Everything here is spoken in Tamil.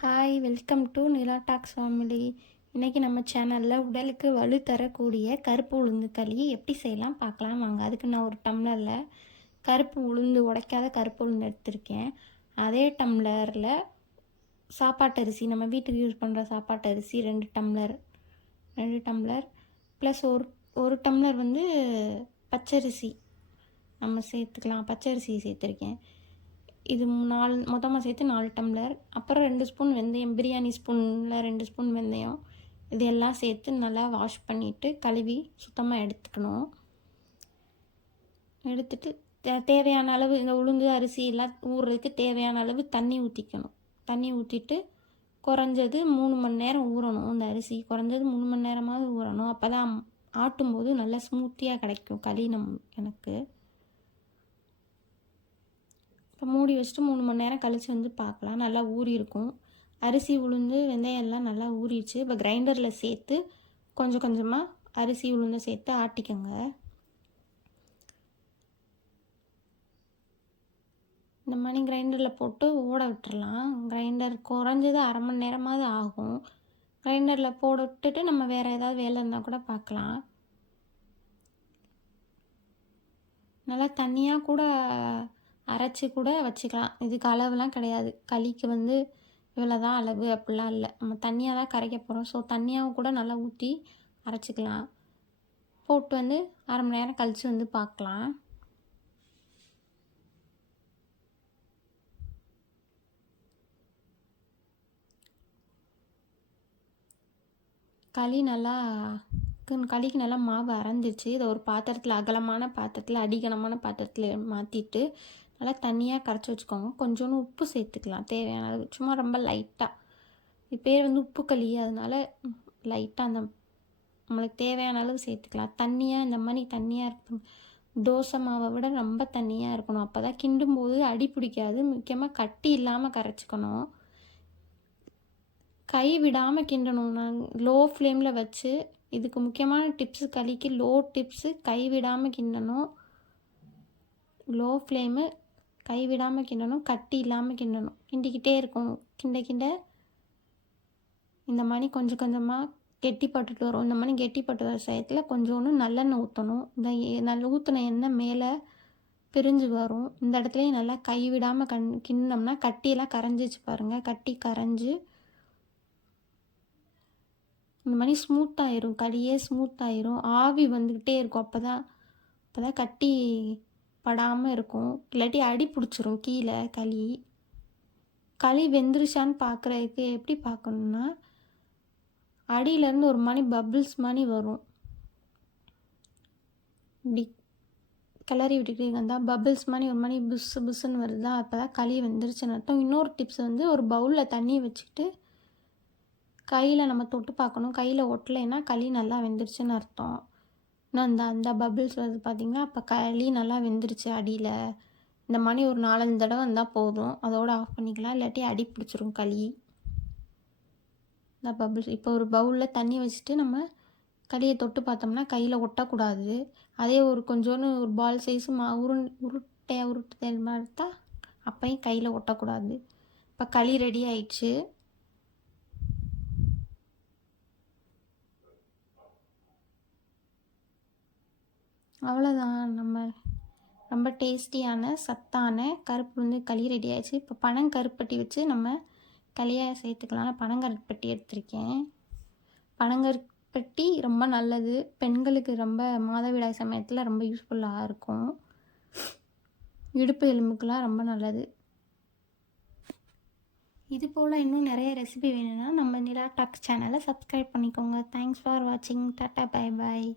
Hi welcome to Nila talks family இன்றைக்கி நம்ம சேனலில் உடலுக்கு வலு தரக்கூடிய கருப்பு உளுந்து களி எப்படி செய்யலாம் பார்க்கலாம். வாங்க அதுக்கு நான் ஒரு டம்ளரில் கருப்பு உளுந்து உடைக்காத கருப்பு உளுந்து எடுத்திருக்கேன். அதே டம்ளரில் சாப்பாட்டு அரிசி நம்ம வீட்டுக்கு யூஸ் பண்ணுற சாப்பாட்டு அரிசி ரெண்டு டம்ளர் ரெண்டு டம்ளர் ப்ளஸ் ஒரு ஒரு டம்ளர் வந்து பச்சரிசி. நம்ம சேர்த்துக்கலாம் பச்சரிசி சேர்த்துருக்கேன். இது நாலு மொத்தமாக சேர்த்து நாலு டம்ளர். அப்புறம் ரெண்டு ஸ்பூன் வெந்தயம் பிரியாணி ஸ்பூனில் ரெண்டு ஸ்பூன் வெந்தயம். இது எல்லாம் சேர்த்து நல்லா வாஷ் பண்ணிவிட்டு கழுவி சுத்தமாக எடுத்துக்கணும். எடுத்துட்டு தேவையான அளவு இந்த உளுந்து அரிசி எல்லாம் ஊறுறதுக்கு தேவையான அளவு தண்ணி ஊற்றிக்கணும் தண்ணி ஊற்றிட்டு குறைஞ்சது மூணு மணி நேரம் ஊறணும். இந்த அரிசி குறைஞ்சது மூணு மணி நேரமாவது ஊறணும். அப்போ தான் ஆட்டும்போது நல்லா ஸ்மூத்தியாக கிடைக்கும் களி நம் எனக்கு. இப்போ மூடி வச்சுட்டு மூணு மணி நேரம் கழித்து வந்து பார்க்கலாம். நல்லா ஊறி இருக்கும். அரிசி உளுந்து வெந்தயம் எல்லாம் நல்லா ஊறிடுச்சு. இப்போ கிரைண்டரில் சேர்த்து கொஞ்சம் கொஞ்சமாக அரிசி உளுந்து சேர்த்து ஆட்டிக்கோங்க. இந்த மாதிரி கிரைண்டரில் போட்டு ஓட விட்டுறலாம். கிரைண்டர் குறைஞ்சது அரை மணி நேரமாவது ஆகும். கிரைண்டரில் போட விட்டுட்டு நம்ம வேறு ஏதாவது வேலை இருந்தால் கூட பார்க்கலாம். நல்லா தண்ணியாக கூட அரைச்சி கூட வச்சுக்கலாம். இதுக்கு அளவுலாம் கிடையாது. களிக்கு வந்து இவ்வளோ தான் அளவு அப்படிலாம் இல்லை. நம்ம தண்ணியாக தான் கரைக்க போகிறோம் ஸோ தண்ணியாகவும் கூட நல்லா ஊற்றி அரைச்சிக்கலாம். போட்டு வந்து அரை மணி நேரம் கழித்து வந்து பார்க்கலாம். களி நல்லா களிக்கு நல்லா மாவு அரைஞ்சிருச்சு. இதை ஒரு பாத்திரத்தில் அகலமான பாத்திரத்தில் அடிகனமான பாத்திரத்தில் மாற்றிட்டு நல்லா தண்ணியாக கரைச்சி வச்சுக்கோங்க. கொஞ்சோண்டு உப்பு சேர்த்துக்கலாம். தேவையான அளவு. சும்மா ரொம்ப லைட்டாக இது பேர் வந்து உப்பு களி. அதனால லைட்டாக அந்த நம்மளுக்கு தேவையான அளவு சேர்த்துக்கலாம். தண்ணியாக இந்த மாதிரி தண்ணியாக இருக்கும் தோசை மாவை விட ரொம்ப தண்ணியாக இருக்கணும். அப்போ தான் கிண்டும் போது அடி பிடிக்காது. முக்கியமாக கட்டி இல்லாமல் கரைச்சிக்கணும். கை விடாமல் கிண்டணும். நாங்கள் லோ ஃப்ளேமில் வச்சு இதுக்கு முக்கியமான டிப்ஸு கழிக்கு லோ டிப்ஸு கை விடாமல் கிண்டணும். லோ ஃப்ளேமு கை விடாமல் கிண்டணும் கட்டி இல்லாமல் கிண்டணும். கிண்டிக்கிட்டே இருக்கணும் கிண்ட கிண்ட இந்த மாதிரி கொஞ்சம் கொஞ்சமாக கெட்டிப்பட்டுட்டு வரும். இந்த மாதிரி கெட்டிப்பட்டு வர சயத்தில் கொஞ்சோண்டு நல்லெண்ணெய் ஊற்றணும் இந்த நல்ல ஊற்றின எண்ணெய் மேலே பிரிஞ்சு வரும். இந்த இடத்துலையும் நல்லா கை விடாமல் கண் கிண்டினோம்னா கட்டியெல்லாம் கரைஞ்சிச்சு பாருங்கள் கட்டி கரைஞ்சி இந்த மாதிரி ஸ்மூத் ஆயிரும். களியே ஸ்மூத் ஆயிரும். ஆவி வந்துக்கிட்டே இருக்கும் அப்போ தான் அப்போ தான் கட்டி படாமல் இருக்கும். இல்லாட்டி அடி பிடிச்சிரும். கீழே களி. களி வெந்துருச்சான்னு பார்க்குறதுக்கு எப்படி பார்க்கணுன்னா அடியிலேருந்து ஒரு மணி பபிள்ஸ் மாதிரி வரும். இப்படி கிளறி விட்டுக்கிட்டே இருந்தால் பபிள்ஸ் மாதிரி ஒரு மணி புஸ் புஸ்ஸுன்னு வருதா அப்போ தான் களி வெந்துருச்சுன்னு அர்த்தம். இன்னொரு டிப்ஸ் வந்து ஒரு பவுலில் தண்ணி வச்சுக்கிட்டு கையில் நம்ம தொட்டு பார்க்கணும். கையில் ஒட்டலைன்னா களி நல்லா வெந்துருச்சுன்னு அர்த்தம். இன்னும் அந்த அந்த பபிள்ஸ் வருது பார்த்திங்கன்னா அப்போ களி நல்லா வெந்துருச்சு அடியில். இந்த மாதிரி ஒரு நாலஞ்சு தடவை வந்தால் போதும். அதோட ஆஃப் பண்ணிக்கலாம். இல்லாட்டி அடி பிடிச்சிரும் களி. இந்த பபிள்ஸ் இப்போ ஒரு பவுலில் தண்ணி வச்சுட்டு நம்ம களியை தொட்டு பார்த்தோம்னா கையில் ஒட்டக்கூடாது. அதே ஒரு கொஞ்சோண்டு ஒரு பால் சைஸு மா உருண் உருட்டையாக உருட்டு மாதிரி எடுத்தால் அப்பையும் கையில் ஒட்டக்கூடாது. இப்போ களி ரெடி ஆயிடுச்சு. அவ்வளோதான் நம்ம ரொம்ப டேஸ்டியான சத்தான கருப்பு வந்து களி ரெடி ஆயிடுச்சு. இப்போ பனங்கருப்பட்டி வச்சு நம்ம களியை சேர்த்துக்கலாம். பனங்கருப்பட்டி எடுத்திருக்கேன். பனங்கருப்பட்டி ரொம்ப நல்லது. பெண்களுக்கு ரொம்ப மாதவிடாய் சமயத்தில் ரொம்ப யூஸ்ஃபுல்லாக இருக்கும். இடுப்பு எலும்புக்கெலாம் ரொம்ப நல்லது. இது போல் இன்னும் நிறைய ரெசிபி வேணும்னா நம்ம நிலா டாக்ஸ் சேனலை சப்ஸ்கிரைப் பண்ணிக்கோங்க. தேங்க்ஸ் ஃபார் வாட்சிங் டாட்டா பை பாய்